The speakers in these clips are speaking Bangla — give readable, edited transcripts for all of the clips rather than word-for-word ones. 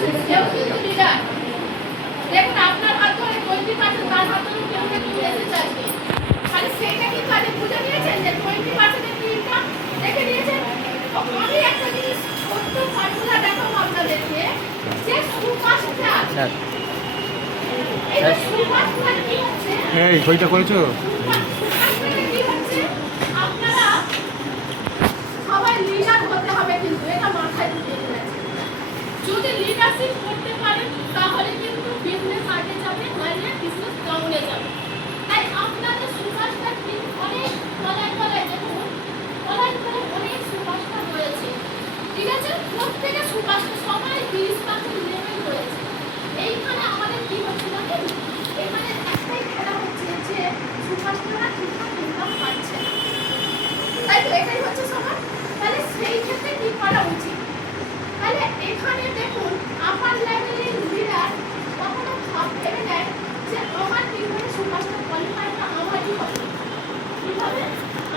আছে সেও কিন্তু লিডার। দেখুন আপনার হাত ধরে 20% তার হাত ধরে কেউ না কেউ এসে যাচ্ছে, মানে সেইটা কিন্তু আগে বুঝে নিয়েছেন যে 20% এর টিমটা দেখে নিয়েছেন। আমি একটা জিনিস ছোট্ট ফর্মুলা দেখাবো আপনাদেরকে, যে সুপারস্টার এই যে সুপারস্টার কি হচ্ছে, এই বইটা করেছো? সুপারস্টার কি হচ্ছে, আপনারা সবাই লিডার হতে হবে, কিন্তু এটা মাথায় ঢুকিয়ে দিয়েছে। যদি লিডারশিপ করতে পারেন তাহলে কিন্তু বিজনেস আগে যাবে, নাহলে বিজনেস ডাউনে যাবে। তাই আপনাদের সুপারস্টার টিম অনেক তলায় তলায়, দেখুন তলায় তলায় অনেক সুপারস্টার রয়েছে, ঠিক আছে? প্রত্যেকে সুপারস্টার সবাই 30% লেভেল রয়েছে। এইখানে আমাদের কি হচ্ছে জানেন, এখানে একটাই খেলা হচ্ছে যে সুপারস্টাররা ঠিকঠাক ইনকাম পাচ্ছে না, তাই তো এটাই হচ্ছে সবার। তাহলে সেই ক্ষেত্রে কি করা উচিত? তাহলে এখানে দেখুন আপার লেভেলের লিডার কখনো ভেবে নেয় যে আমার টিমের সুপারস্টার কোয়ালিফায়ারটা আমারই হবে, কি হবে?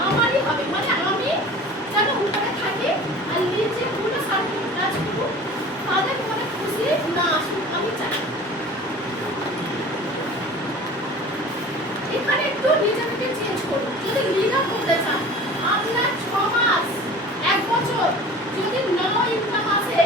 আমারই হবে, মানে আমি যেন উপরে থাকি আর নিচে পুরো সার্ভিস কাজ করব, তাদের মনে খুশি না আসুক আমি চাই। এখানে একটু নিজেকে চেঞ্জ করুন। যদি লিডার হতে চান, আপনার 6 মাস 1 বছর যদি নাও ইনকাম আসে